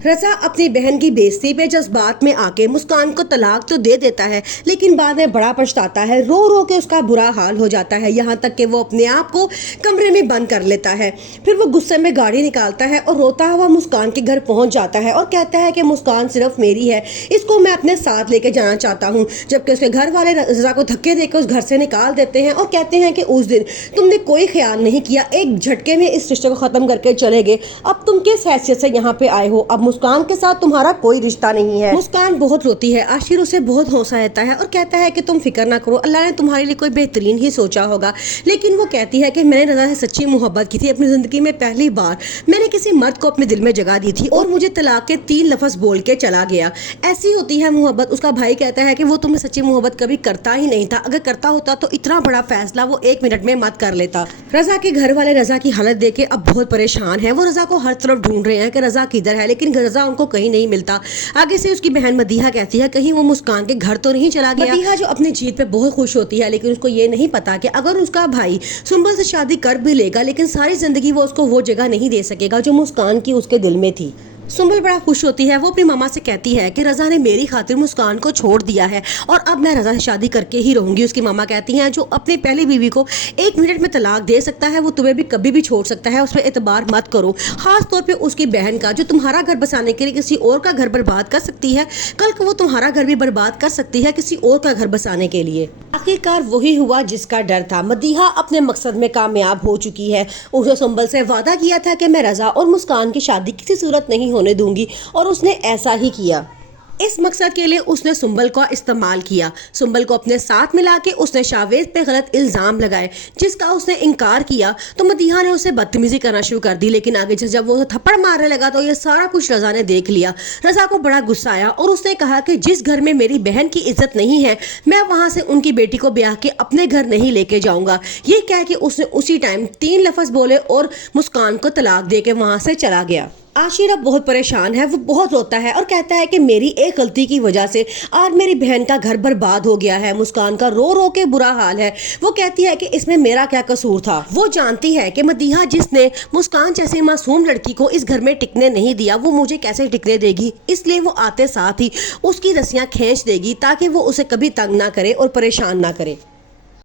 रजा अपनी बहन की बेइज्जती पे जज्बात में आके मुस्कान को तलाक तो दे देता है, लेकिन बाद में बड़ा पछताता है। रो रो के उसका बुरा हाल हो जाता है, यहाँ तक कि वो अपने आप को कमरे में बंद कर लेता है। फिर वो गुस्से में गाड़ी निकालता है और रोता हुआ मुस्कान के घर पहुंच जाता है और कहता है कि मुस्कान सिर्फ मेरी है, इसको मैं अपने साथ लेके जाना चाहता हूँ। जबकि उसके घर वाले रजा को धक्के देकर उस घर से निकाल देते हैं और कहते हैं कि उस दिन तुमने कोई ख्याल नहीं किया, एक झटके में इस रिश्ते को खत्म करके चले गए। अब तुम किस हैसियत से यहाँ पे आए हो? अब मुस्कान के साथ तुम्हारा कोई रिश्ता नहीं है। मुस्कान बहुत रोती है। आशिर उसे बहुत हौसला देता है और कहता है कि तुम फिक्र ना करो, अल्लाह ने तुम्हारे लिए कोई बेहतरीन ही सोचा होगा। लेकिन वो कहती है कि मैंने रजा से सच्ची मोहब्बत की थी। अपनी जिंदगी में पहली बार मैंने किसी मर्द को अपने दिल में जगह दी थी और मुझे तलाक के 3 लफ्ज बोल के चला गया। ऐसी होती है मोहब्बत। उसका भाई कहता है कि वो तुम्हें सच्ची मोहब्बत कभी करता ही नहीं था, अगर करता होता तो इतना बड़ा फैसला वो 1 मिनट में मत कर लेता। रजा के घर वाले रजा की हालत देख के अब बहुत परेशान है। वो रजा को हर तरफ ढूंढ रहे हैं कि रजा किधर है, लेकिन रजा उनको कहीं नहीं मिलता। आगे से उसकी बहन मदीहा कहती है कहीं वो मुस्कान के घर तो नहीं चला गया। मदीहा जो अपनी जीत पे बहुत खुश होती है, लेकिन उसको ये नहीं पता कि अगर उसका भाई सुंबल से शादी कर भी लेगा, लेकिन सारी जिंदगी वो उसको वो जगह नहीं दे सकेगा जो मुस्कान की उसके दिल में थी। सुंबल बड़ा खुश होती है। वो अपनी मामा से कहती है कि रजा ने मेरी खातिर मुस्कान को छोड़ दिया है और अब मैं रजा से शादी करके ही रहूंगी। उसकी मामा कहती हैं जो अपनी पहली बीवी को 1 मिनट में तलाक दे सकता है वो तुम्हें भी कभी भी छोड़ सकता है, उस पर एतबार मत करो। खास तौर पे उसकी बहन का, जो तुम्हारा घर बसाने के लिए किसी और का घर बर्बाद कर सकती है, कल को वो तुम्हारा घर भी बर्बाद कर सकती है किसी और का घर बसाने के लिए। आखिरकार वही हुआ जिसका डर था। मदीहा अपने मकसद में कामयाब हो चुकी है। उसने सुंबल से वादा किया था कि मैं रजा और मुस्कान की शादी किसी सूरत नहीं होने दूंगी और उसने ऐसा ही किया। इस मकसद के लिए उसने सुंबल का इस्तेमाल किया। सुंबल को अपने साथ मिला के उसने शावेद पे गलत इल्जाम लगाए, जिसका उसने इनकार किया तो मदीहा ने उसे बदतमीजी करना शुरू कर दी। लेकिन आगे जब वो थप्पड़ मारने लगा तो ये सारा कुछ रजा ने देख लिया। रजा को बड़ा गुस्सा आया और उसने कहा कि जिस घर में मेरी बहन की इज्जत नहीं है, मैं वहां से उनकी बेटी को ब्याह के अपने घर नहीं लेके जाऊंगा। ये कह के उसने उसी टाइम 3 लफ्ज बोले और मुस्कान को तलाक दे के वहां से चला गया। आशिर अब बहुत परेशान है। वो बहुत रोता है और कहता है कि मेरी एक गलती की वजह से आज मेरी बहन का घर बर्बाद हो गया है। मुस्कान का रो रो के बुरा हाल है। वो कहती है कि इसमें मेरा क्या कसूर था। वो जानती है कि मदीहा जिसने मुस्कान जैसी मासूम लड़की को इस घर में टिकने नहीं दिया, वो मुझे कैसे टिकने देगी। इसलिए वो आते साथ ही उसकी रस्सियां खींच देगी ताकि वो उसे कभी तंग ना करे और परेशान ना करे।